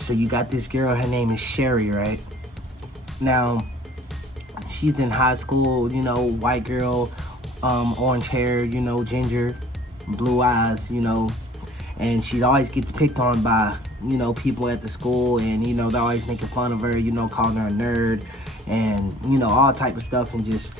So you got this girl, her name is Sherry, right? Now, she's in high school, you know, white girl, orange hair, you know, ginger, blue eyes, you know, and she always gets picked on by, you know, people at the school, and, you know, they're always making fun of her, you know, calling her a nerd, and, you know, all type of stuff, and just,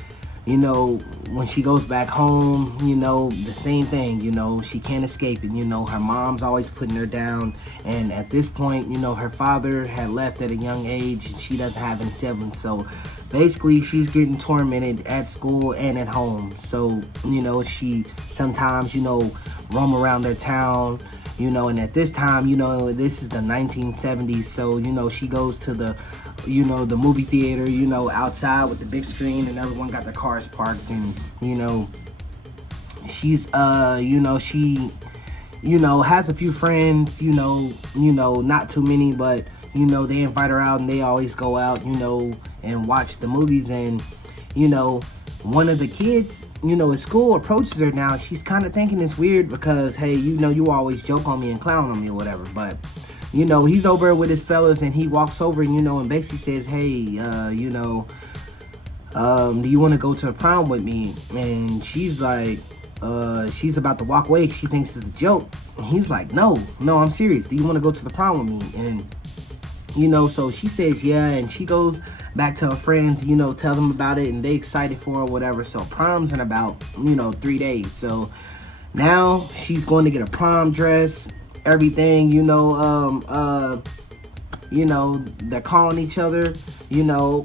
you know, when she goes back home, you know, the same thing, you know, she can't escape it, you know, her mom's always putting her down, and at this point, you know, her father had left at a young age, and she doesn't have any siblings, so basically she's getting tormented at school and at home. So, you know, she sometimes, you know, roam around their town, you know, and at this time, you know, this is the 1970s, so, you know, she goes to the, you know, the movie theater, you know, outside with the big screen, and everyone got their cars parked, and, you know, she's, you know, she, you know, has a few friends, you know, not too many, but, you know, they invite her out, and they always go out, you know, and watch the movies, and, you know, one of the kids, you know, at school approaches her now. She's kind of thinking it's weird because, hey, you know, you always joke on me and clown on me or whatever, but, you know, he's over with his fellas, and he walks over, you know, and basically says, hey, you know, do you want to go to a prom with me? And she's like, she's about to walk away. She thinks it's a joke. And he's like, no, I'm serious. Do you want to go to the prom with me? And, you know, so she says, yeah, and she goes back to her friends, you know, tell them about it, and they excited for her, whatever. So prom's in about, you know, 3 days. So now she's going to get a prom dress, everything, you know, they're calling each other, you know,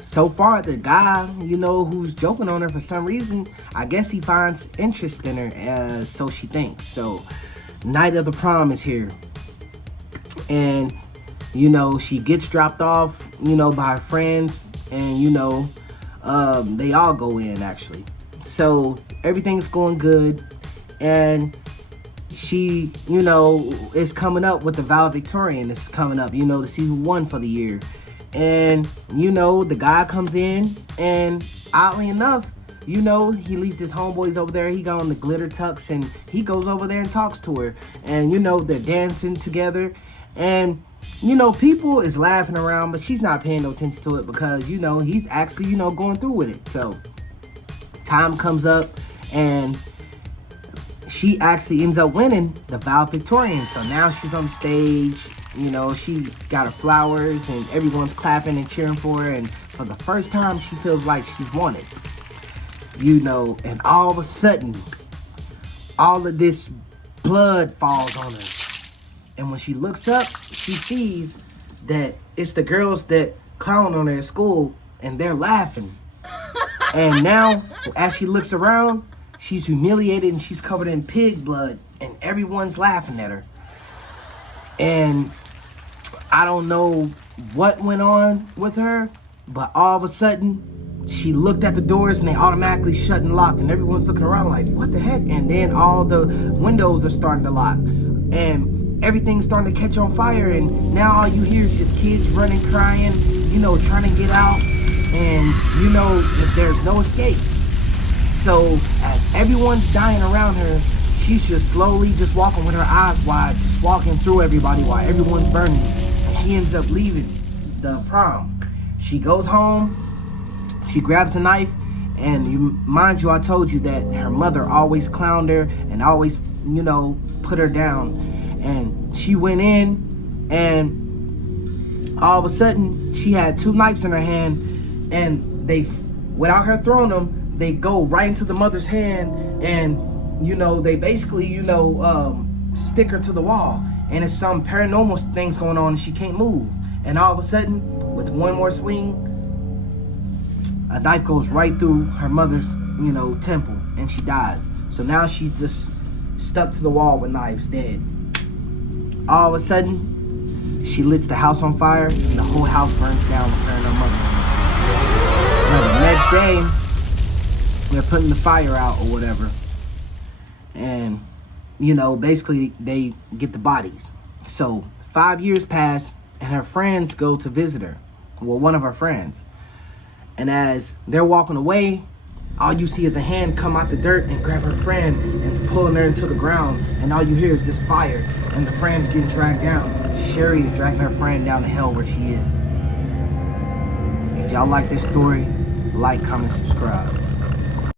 so far the guy, you know, who's joking on her for some reason, I guess he finds interest in her, so she thinks. So night of the prom is here, and, you know, she gets dropped off, you know, by her friends, and, you know, they all go in, actually. So everything's going good, and she, you know, is coming up with the valedictorian. It's coming up, you know, to see who won for the year. And, you know, the guy comes in, and oddly enough, you know, he leaves his homeboys over there. He got on the glitter tux, and he goes over there and talks to her. And, you know, they're dancing together, and, you know, people is laughing around, but she's not paying no attention to it because, you know, he's actually, you know, going through with it. So time comes up, and she actually ends up winning the valedictorian. So now she's on stage, you know, she's got her flowers, and everyone's clapping and cheering for her, and for the first time she feels like she's won it, you know. And all of a sudden, all of this blood falls on her, and when she looks up, she sees that it's the girls that clown on her at school, and they're laughing. And now, as she looks around, she's humiliated, and she's covered in pig blood, and everyone's laughing at her. And I don't know what went on with her, but all of a sudden, she looked at the doors, and they automatically shut and locked, and everyone's looking around like, what the heck? And then all the windows are starting to lock, and everything's starting to catch on fire, and now all you hear is just kids running, crying, you know, trying to get out, and, you know, there's no escape. So as everyone's dying around her, she's just slowly just walking with her eyes wide, just walking through everybody while everyone's burning. And she ends up leaving the prom. She goes home, she grabs a knife, and mind you, I told you that her mother always clowned her and always, you know, put her down. And she went in, and all of a sudden, she had 2 knives in her hand, and they, without her throwing them, they go right into the mother's hand, and, you know, they basically, you know, stick her to the wall. And it's some paranormal things going on, and she can't move. And all of a sudden, with one more swing, a knife goes right through her mother's, you know, temple, and she dies. So now she's just stuck to the wall with knives, dead. All of a sudden, she lights the house on fire, and the whole house burns down with her and her mother. Now, the next day, they're putting the fire out or whatever. And, you know, basically, they get the bodies. So, 5 years pass, and her friends go to visit her. Well, one of her friends. And as they're walking away, all you see is a hand come out the dirt and grab her friend and pulling her into the ground, and all you hear is this fire, and the friend's getting dragged down. Sherry is dragging her friend down to hell where she is. If y'all like this story, like, comment, subscribe.